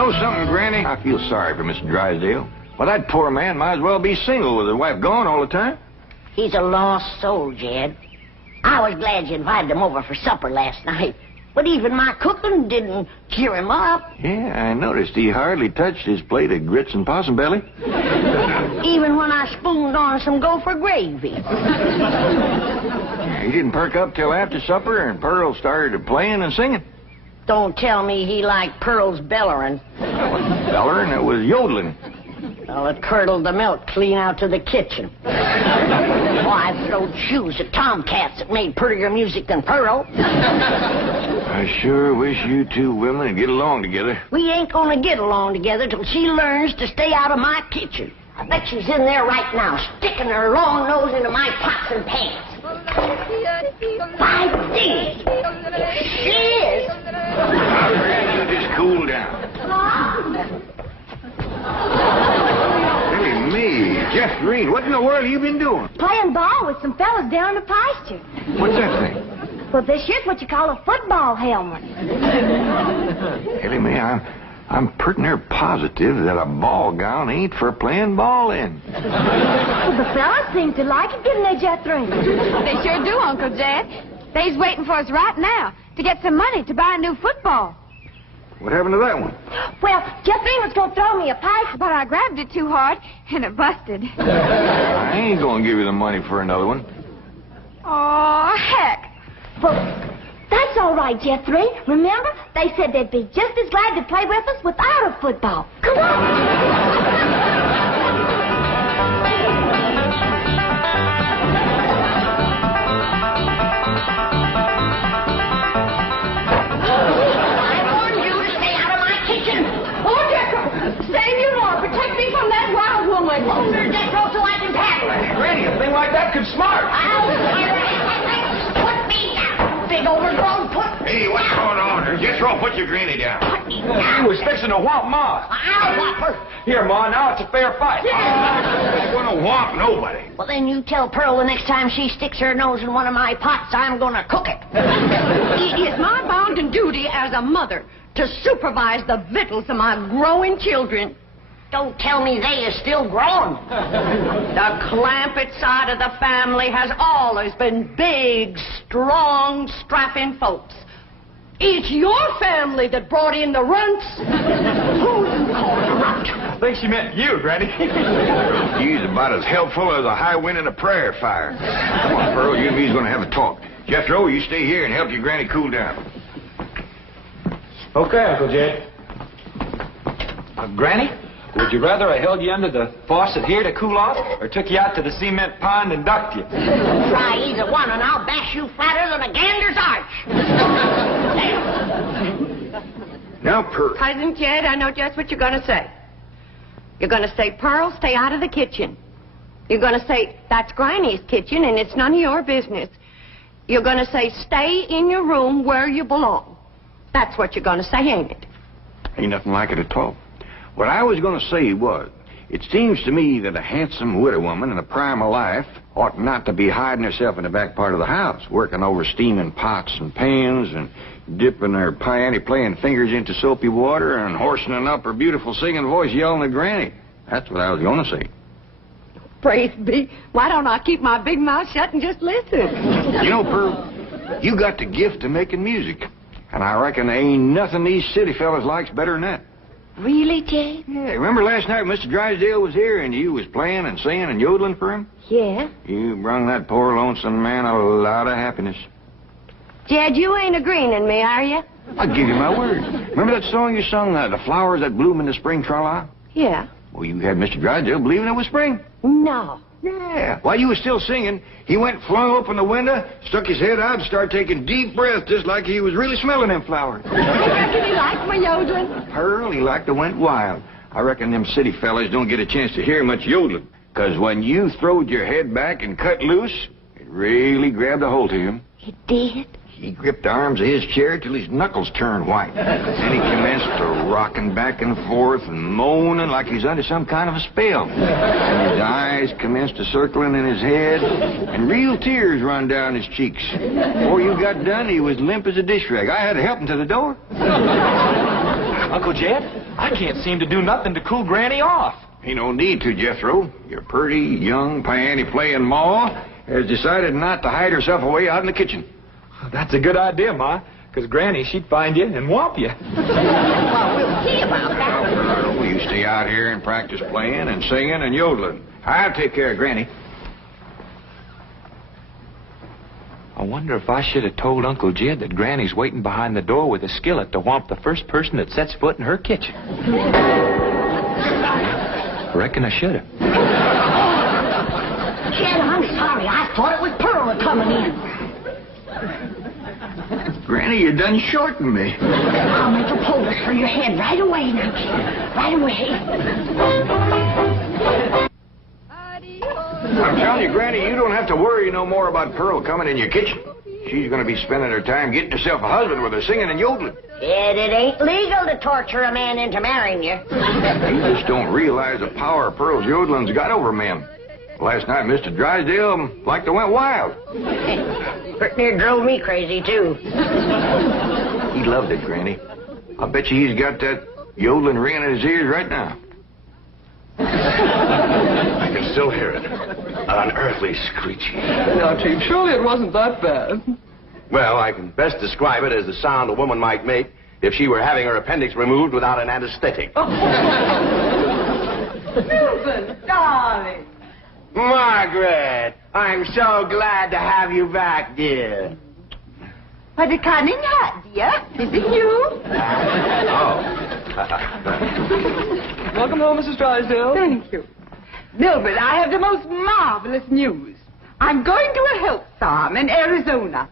know something, Granny? I feel sorry for Mr. Drysdale. Well, that poor man might as well be single with his wife gone all the time. He's a lost soul, Jed. I was glad you invited him over for supper last night. But even my cooking didn't cheer him up. Yeah, I noticed he hardly touched his plate of grits and possum belly. Even when I spooned on some gopher gravy. He didn't perk up till after supper, and Pearl started playing and singing. Don't tell me he liked Pearl's bellering. Bellering? It was yodeling. Well, it curdled the milk clean out to the kitchen. I've thrown shoes at tomcats that made prettier music than Pearl. I sure wish you two women would get along together. We ain't gonna get along together till she learns to stay out of my kitchen. I bet she's in there right now, sticking her long nose into my pots and pans. My D! She is! Now, Granny, you just cool down. Really, me, Jeff Green, what in the world have you been doing? Playing ball with some fellas down the pasture. What's that thing? Well, this here's what you call a football helmet. Ellie Mae, I'm pretty near positive that a ball gown ain't for playing ball in. Well, the fellas seem to like it, didn't they, Jethro? They sure do, Uncle Jed. They's waiting for us right now to get some money to buy a new football. What happened to that one? Well, Jethro was going to throw me a pipe, But I grabbed it too hard, and it busted. I ain't gonna give you the money for another one. Oh, heck. Well, that's all right, Jethro. Remember, they said they'd be just as glad to play with us without a football. Come on. Granny, a thing like that could smart. Put me down, big overgrown foot. Hey, what's going on? Jethro, put your granny down. Put me down. He was fixing to whomp Ma. I'll whop her. Here, Ma, now it's a fair fight. I'm not gonna whomp nobody. Well, then you tell Pearl the next time she sticks her nose in one of my pots, I'm gonna cook it. It is my bounden duty as a mother to supervise the victuals of my growing children. Don't tell me they is still growing. The Clampett side of the family has always been big, strong, strapping folks. It's your family that brought in the runts. Who you call a runt? I think she meant you, Granny. He's about as helpful as a high wind in a prairie fire. Come on, Pearl, you and me's gonna have a talk. Jethro, you stay here and help your granny cool down. Okay, Uncle Jed. Granny, would you rather I held you under the faucet here to cool off, or took you out to the cement pond and ducked you? Try either one, and I'll bash you flatter than a gander's arch. Now, Pearl. Cousin Jed, I know just what you're going to say. You're going to say, Pearl, stay out of the kitchen. You're going to say, that's Granny's kitchen, and it's none of your business. You're going to say, stay in your room where you belong. That's what you're going to say, ain't it? Ain't nothing like it at all. What I was going to say was, it seems to me that a handsome widow woman in the prime of life ought not to be hiding herself in the back part of the house, working over steaming pots and pans and dipping her playing fingers into soapy water and hoarsening up her beautiful singing voice yelling at Granny. That's what I was going to say. Praise be. Why don't I keep my big mouth shut and just listen? You know, Pearl, you got the gift of making music. And I reckon there ain't nothing these city fellas likes better than that. Really, Jay? Yeah, remember last night Mr. Drysdale was here and you was playing and singing and yodeling for him? Yeah. You brung that poor lonesome man a lot of happiness. Jed, you ain't agreeing in me, are you? I'll give you my word. Remember that song you sung, The Flowers That Bloom in the Spring, Tra-la? Yeah. Well, you had Mr. Drysdale believing it was spring. No. Yeah. While you was still singing, he went, flung open the window, stuck his head out, and started taking deep breaths just like he was really smelling them flowers. Did he like my yodeling? Pearl, he liked to went wild. I reckon them city fellas don't get a chance to hear much yodeling. Because when you throwed your head back and cut loose, it really grabbed a hold of him. It did? He gripped the arms of his chair till his knuckles turned white. Then he commenced to rocking back and forth and moaning like he's under some kind of a spell. And his eyes commenced to circling in his head, and real tears run down his cheeks. Before you got done, he was limp as a dish rag. I had to help him to the door. Uncle Jed, I can't seem to do nothing to cool Granny off. Ain't no need to, Jethro. Your pretty, young, piano-playing Ma has decided not to hide herself away out in the kitchen. That's a good idea, Ma, because Granny, she'd find you and whomp you. Well, we'll see about that. You stay out here and practice playing and singing and yodeling. I'll take care of Granny. I wonder if I should have told Uncle Jed that Granny's waiting behind the door with a skillet to whomp the first person that sets foot in her kitchen. I reckon I should have. Jed, I'm sorry. I thought it was Pearl coming in. Granny, you done shortened me. I'll make a poultice for your head right away now, Jed. Right away. I'm telling you, Granny, you don't have to worry no more about Pearl coming in your kitchen. She's going to be spending her time getting herself a husband with her singing and yodeling. Jed, it ain't legal to torture a man into marrying you. You just don't realize the power Pearl's yodeling's got over men. Last night, Mr. Drysdale like to went wild. Pretty near drove me crazy, too. He loved it, Granny. I bet you he's got that yodeling ringing in his ears right now. I can still hear it. An unearthly screeching. Now, Chief, surely it wasn't that bad. Well, I can best describe it as the sound a woman might make if she were having her appendix removed without an anesthetic. Milton, darling. Margaret, I'm so glad to have you back, dear. What a cunning hat, dear. Is it you? Welcome home, Mrs. Drysdale. Thank you. Milburn, I have the most marvelous news. I'm going to a health farm in Arizona.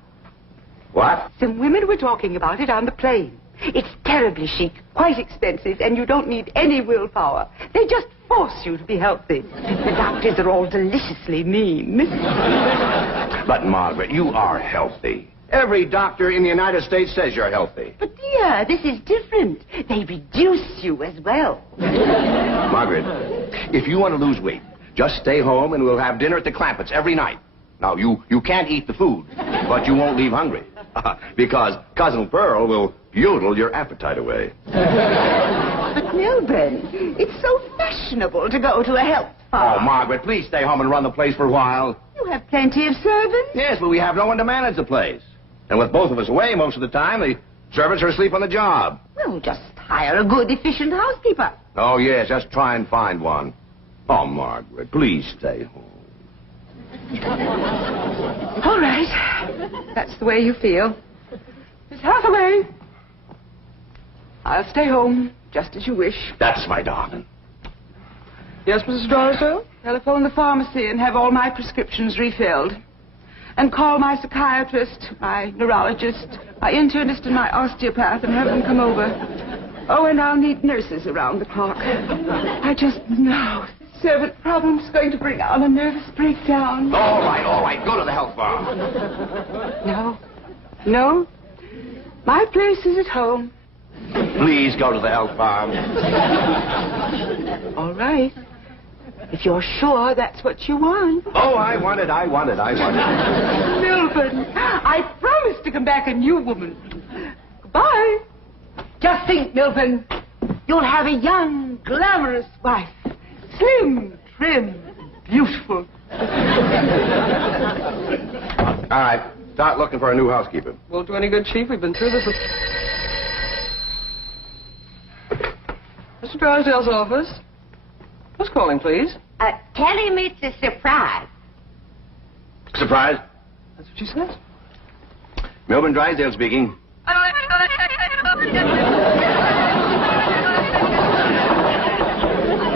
What? Some women were talking about it on the plane. It's terribly chic, quite expensive, and you don't need any willpower. They just force you to be healthy. The doctors are all deliciously mean. But, Margaret, you are healthy. Every doctor in the United States says you're healthy. But, dear, this is different. They reduce you as well. Margaret, if you want to lose weight, just stay home and we'll have dinner at the Clampetts every night. Now, you can't eat the food, but you won't leave hungry. Because Cousin Pearl will yodel your appetite away. But, Milburn, it's so fashionable to go to a health farm. Oh, Margaret, please stay home and run the place for a while. You have plenty of servants. Yes, but we have no one to manage the place. And with both of us away most of the time, the servants are asleep on the job. Well, just hire a good, efficient housekeeper. Oh, yes, just try and find one. Oh, Margaret, please stay home. All right. That's the way you feel. Miss Hathaway. I'll stay home, just as you wish. That's my darling. Yes, Mrs. Drysdale? Telephone the pharmacy and have all my prescriptions refilled. And call my psychiatrist, my neurologist, my internist, and my osteopath and have them come over. Oh, and I'll need nurses around the clock. I just know the servant problem's going to bring on a nervous breakdown. All right. Go to the health farm. No. My place is at home. Please go to the health farm. All right. If you're sure that's what you want. Oh, I want it. Milburn, I promise to come back a new woman. Goodbye. Just think, Milburn. You'll have a young, glamorous wife. Slim, trim, beautiful. All right. Start looking for a new housekeeper. Won't do any good, Chief. We've been through this. Mr. Drysdale's office. Who's calling, please? Tell him it's a surprise. Surprise? That's what she says. Milburn Drysdale speaking.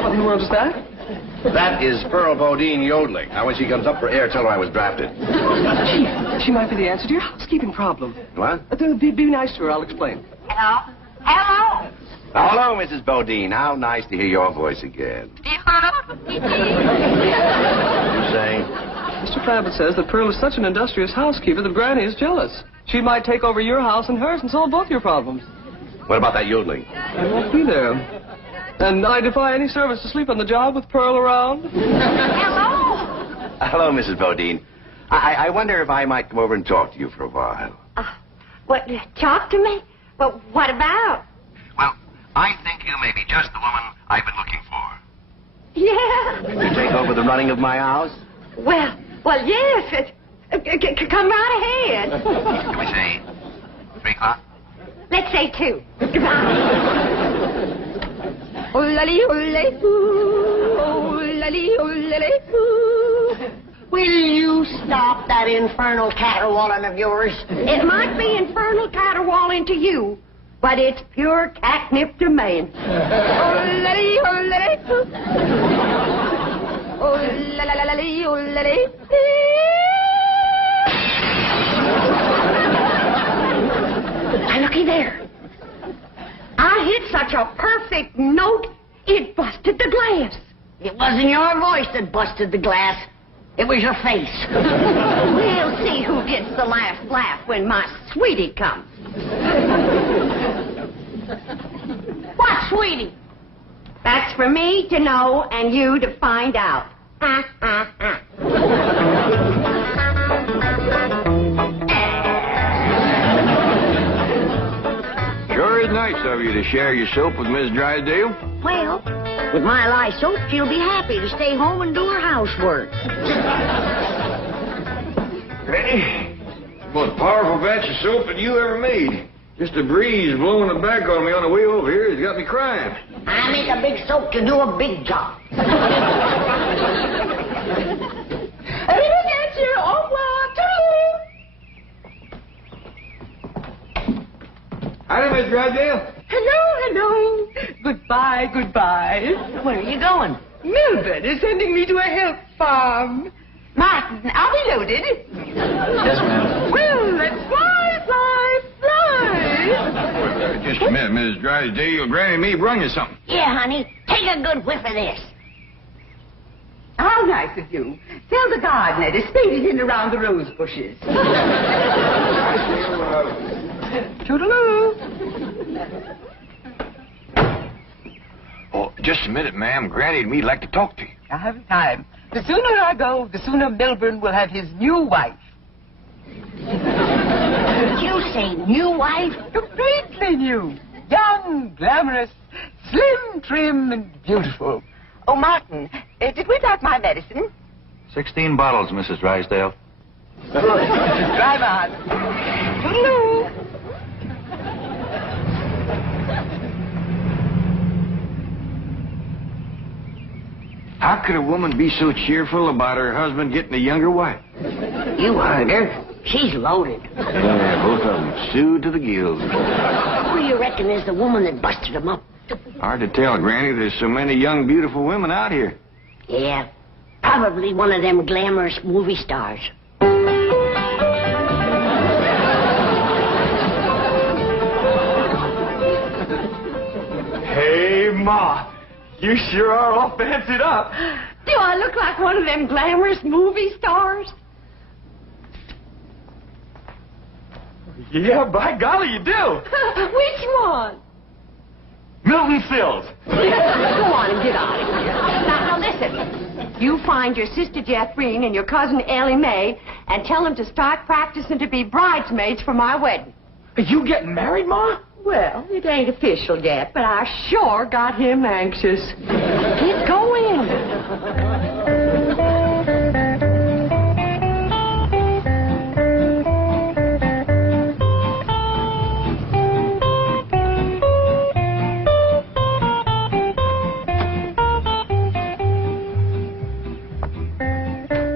What in the world is that? That is Pearl Bodine yodeling. Now, when she comes up for air, tell her I was drafted. Chief, she might be the answer to your housekeeping problem. What? Be nice to her. I'll explain. Hello? Hello, Mrs. Bodine. How nice to hear your voice again. You saying? Mr. Clampett says that Pearl is such an industrious housekeeper that Granny is jealous. She might take over your house and hers and solve both your problems. What about that yodeling? I won't be there. And I defy any servants to sleep on the job with Pearl around. Hello, Mrs. Bodine. I wonder if I might come over and talk to you for a while. What, talk to me? Well, what about? I think you may be just the woman I've been looking for. Yeah. You take over the running of my house? Well, yes. Come right ahead. Can we say 3 o'clock? Let's say 2. Goodbye. Will you stop that infernal caterwauling of yours? It might be infernal caterwauling to you, but it's pure catnip to me. Now, looky there. I hit such a perfect note, it busted the glass. It wasn't your voice that busted the glass. It was your face. We'll see who gets the last laugh when my sweetie comes. What, sweetie? That's for me to know and you to find out. Ha, ha, ha. Sure is nice of you to share your soap with Miss Drysdale. Well, with my lye soap, she'll be happy to stay home and do her housework. Hey, most powerful batch of soap that you ever made. Just a breeze blowing it back on me on the way over here has got me crying. I make a big soap to do a big job. Hi, Miss Drysdale. Hello. Goodbye. Where are you going? Milburn is sending me to a help farm. Martin, are we loaded? Yes, ma'am. Well, let's fly. Just a minute, Miss Drysdale. Granny and me brung you something. Yeah, honey. Take a good whiff of this. How nice of you. Tell the gardener to spade it in around the rose bushes. Toodaloo. Oh, just a minute, ma'am. Granny and me'd like to talk to you. I haven't time. The sooner I go, the sooner Milburn will have his new wife. Did you say new wife? Completely new. Young, glamorous, slim, trim, and beautiful. Oh, Martin, did we like my medicine? 16 bottles, Mrs. Drysdale. Drive on. Toodaloo. How could a woman be so cheerful about her husband getting a younger wife? You heard her. She's loaded. Yeah, both of them sued to the gills. Who do you reckon is the woman that busted them up? Hard to tell, Granny. There's so many young, beautiful women out here. Yeah, probably one of them glamorous movie stars. Hey, Ma. You sure are all fancied up. Do I look like one of them glamorous movie stars? Yeah, by golly, you do. Which one? Milton Sills. Go on and get out of here. Now, listen. You find your sister Jethrine and your cousin Ellie Mae and tell them to start practicing to be bridesmaids for my wedding. Are you getting married, Ma? Well, it ain't official yet, but I sure got him anxious. Get going.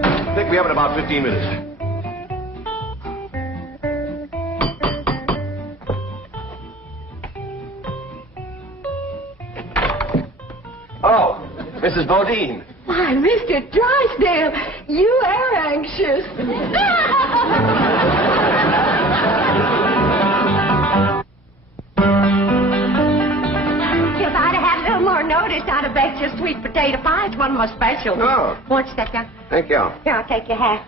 I think we have it about 15 minutes. Oh, Mrs. Bodine. Why, Mr. Drysdale, you are anxious. If I'd have had a little more notice, I'd have baked you a sweet potato pie. It's one of my specials. Oh. Won't you step down? Thank you. Here, I'll take your hat.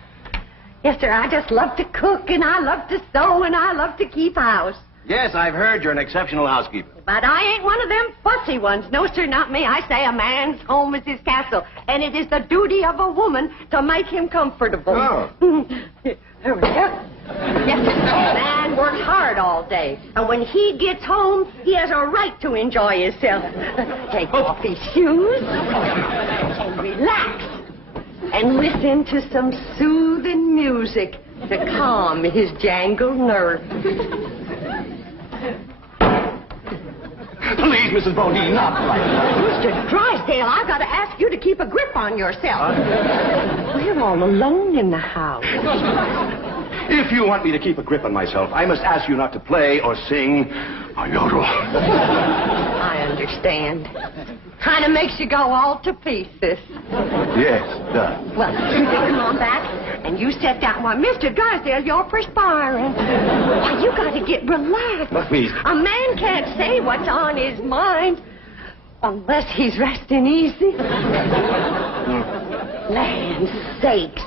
Yes, sir, I just love to cook, and I love to sew, and I love to keep house. Yes, I've heard you're an exceptional housekeeper. But I ain't one of them fussy ones. No, sir, not me. I say a man's home is his castle, and it is the duty of a woman to make him comfortable. Oh. There we go. Yes, sir. Man works hard all day. And when he gets home, he has a right to enjoy himself. Take off his shoes and relax. And listen to some soothing music to calm his jangled nerves. Please, Mrs. Bodine, not right. Mr. Drysdale, I've got to ask you to keep a grip on yourself. We're all alone in the house. If you want me to keep a grip on myself, I must ask you not to play or sing or yodel. I understand. Kind of makes you go all to pieces. Yes, it does. Well, come on back, and you sit down. Why, Mr. Drysdale, you're perspiring. Why, you got to get relaxed. But please. A man can't say what's on his mind unless he's resting easy. Land's sakes.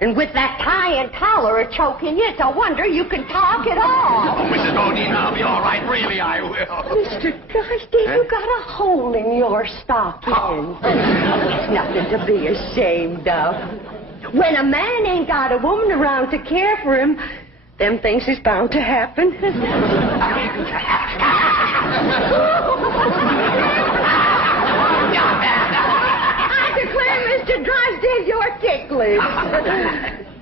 And with that tie and collar choking you, it's a wonder you can talk at all. Oh, Mrs. Bodine, I'll be all right. Really, I will. Mr. Drysdale, you got a hole in your stocking. It's nothing to be ashamed of. When a man ain't got a woman around to care for him, them things is bound to happen. I declare, Mr. Drysdale, you're ticklish.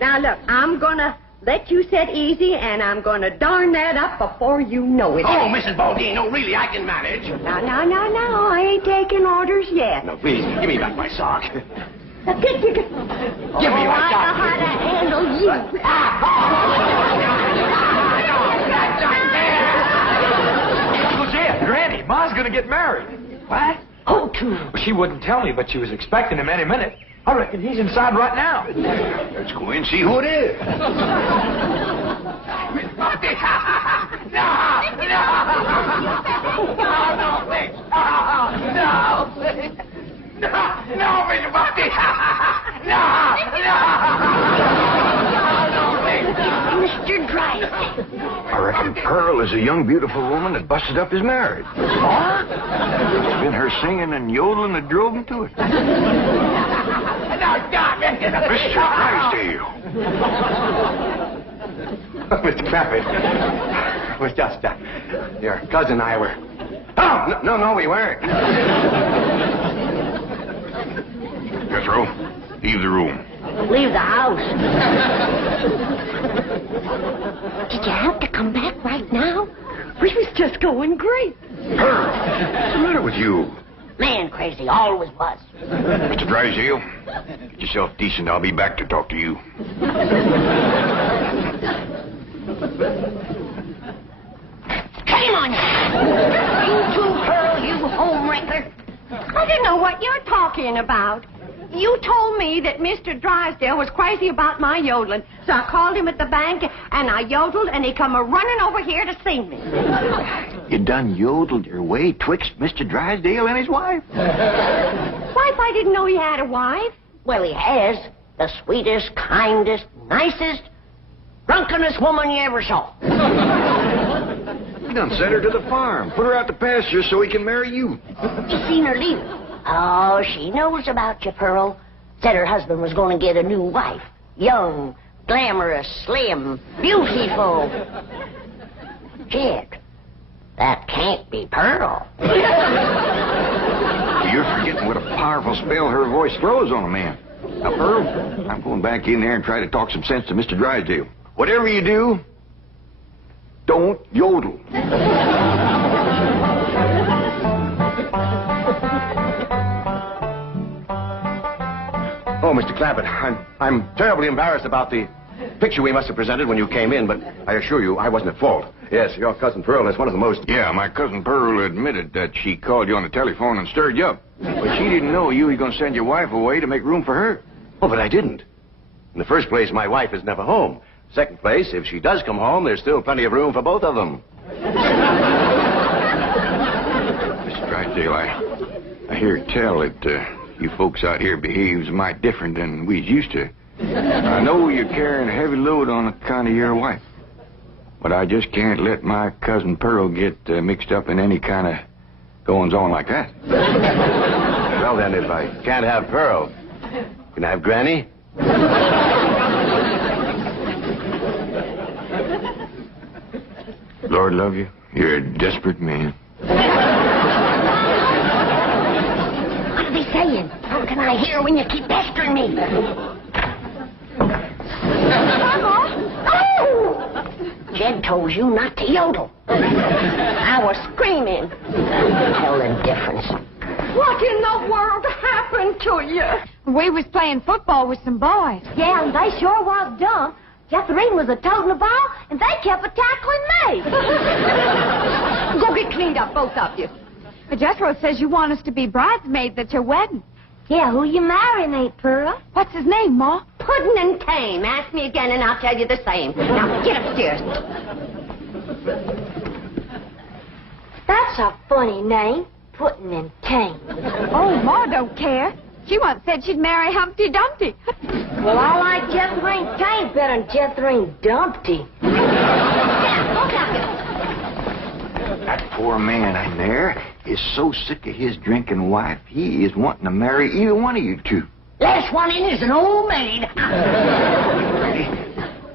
Now, look, I'm going to let you sit easy, and I'm going to darn that up before you know it. Oh, Mrs. Bodine, no, really, I can manage. No, I ain't taking orders yet. No, please, give me back my sock. Now, give me my I know sock. how to handle you. Uncle Jed, Granny, Ma's gonna get married. What? Oh, too. Well, she wouldn't tell me, but she was expecting him any minute. I reckon he's inside right now. Let's go in and see who it is. Mr. Drysdale. I reckon Pearl is a young, beautiful woman that busted up his marriage. It's been her singing and yodeling that drove him to it. Mr. Drysdale. Mr. Clappett, it was just, your cousin and I were... Oh, no, we weren't. Jethro, leave the room. Leave the house. Did you have to come back right now? We was just going great. Pearl, what's the matter with you? Man crazy, always was. Mr. Drysdale, get yourself decent. I'll be back to talk to you. Shame on you. You too, Pearl, you homewrecker. I don't know what you're talking about. You told me that Mr. Drysdale was crazy about my yodeling, so I called him at the bank, and I yodeled, and he come a-running over here to see me. You done yodeled your way twixt Mr. Drysdale and his wife? Wife, I didn't know he had a wife. Well, he has. The sweetest, kindest, nicest, drunkenest woman you ever saw. You done sent her to the farm. Put her out to pasture so he can marry you. You seen her leave? Oh, she knows about you, Pearl. Said her husband was going to get a new wife. Young, glamorous, slim, beautiful. Jed, that can't be Pearl. You're forgetting what a powerful spell her voice throws on a man. Now, Pearl, I'm going back in there and try to talk some sense to Mr. Drysdale. Whatever you do, don't yodel. Oh, Mr. Clappett, I'm terribly embarrassed about the picture we must have presented when you came in, but I assure you I wasn't at fault. Yes, your cousin Pearl is one of the most... Yeah, my cousin Pearl admitted that she called you on the telephone and stirred you up. But she didn't know you were going to send your wife away to make room for her. Oh, but I didn't. In the first place, my wife is never home. Second place, if she does come home, there's still plenty of room for both of them. Mr. Drysdale, I hear tell that you folks out here behaves mighty different than we's used to. I know you're carrying a heavy load on account of your wife. But I just can't let my cousin Pearl get mixed up in any kind of goings-on like that. Well, then, if I can't have Pearl, can I have Granny? Lord love you. You're a desperate man. What are they saying? How can I hear when you keep pestering me? Jed told you not to yodel. I was screaming. Tell the difference. What in the world happened to you? We was playing football with some boys. Yeah, and they sure was dumb. Jethrine was a toting the ball, and they kept a-tackling me. Go get cleaned up, both of you. But Jethro says you want us to be bridesmaids at your wedding. Yeah, who you marrying, Aunt Pearl? What's his name, Ma? Puddin' and Tame. Ask me again, and I'll tell you the same. Now, get upstairs. That's a funny name, Puddin' and Tame. Oh, Ma don't care. She once said she'd marry Humpty Dumpty. Well, I like Jethrine Tame better than Jethrine Dumpty. That poor man in there is so sick of his drinking wife, he is wanting to marry either one of you two. Last one in is an old maid.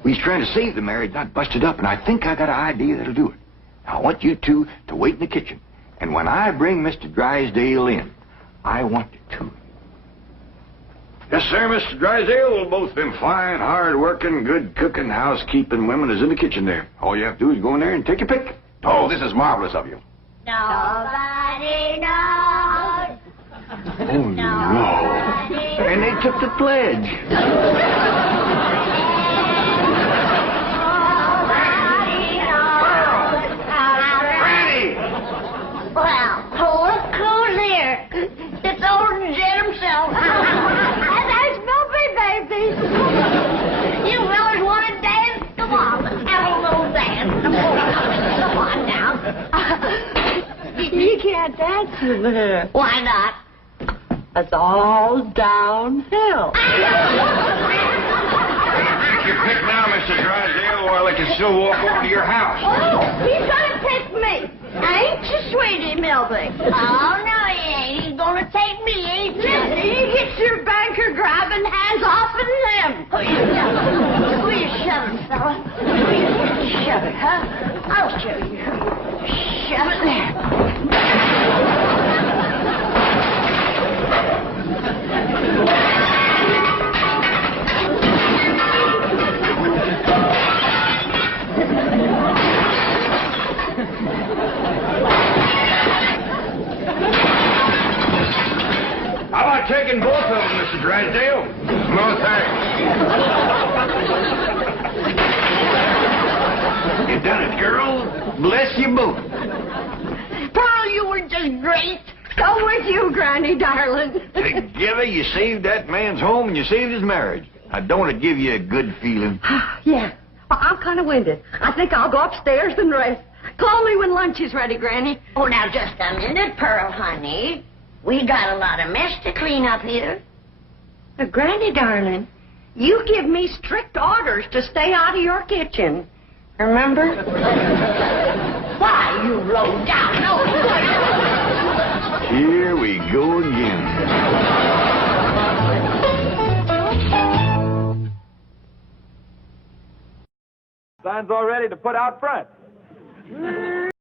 He's trying to save the marriage, not bust it up, and I think I got an idea that'll do it. Now, I want you two to wait in the kitchen, and when I bring Mr. Drysdale in, I want you to. Yes, sir, Mr. Drysdale. Well, both them fine, hard-working, good-cooking, housekeeping women is in the kitchen there. All you have to do is go in there and take your pick. Oh, this is marvelous of you. Nobody knows. Oh, no. And they took the pledge. Well, look who's here. It's old Jed himself. And there's Snoopy, baby. You fellas want to dance? Come on, let's have a little dance. Come on now. You can't dance with her. Why not? It's all downhill. Take your pick now, Mr. Drysdale, while I can still walk over to your house. Oh, he's gonna pick me. Ain't you, sweetie Milby? Oh, no, he ain't. He's gonna take me, ain't you? Get your banker grabbing hands off of him. Will you shove it, fella? Shove it, huh? I'll show you. Shove it there. How about taking both of them, Mr. Drysdale? No, thanks. You done it, girl. Bless you both. Pearl, you were just great. Go with you, Granny, darling. Together, you saved that man's home and you saved his marriage. Now, don't it give you a good feeling? Yeah. Well, I'm kind of winded. I think I'll go upstairs and rest. Call me when lunch is ready, Granny. Oh, now, just a minute, Pearl, honey. We got a lot of mess to clean up here. Granny, darling, you give me strict orders to stay out of your kitchen. Remember? Why, you low down. No. Here we go again. Signs all ready to put out front.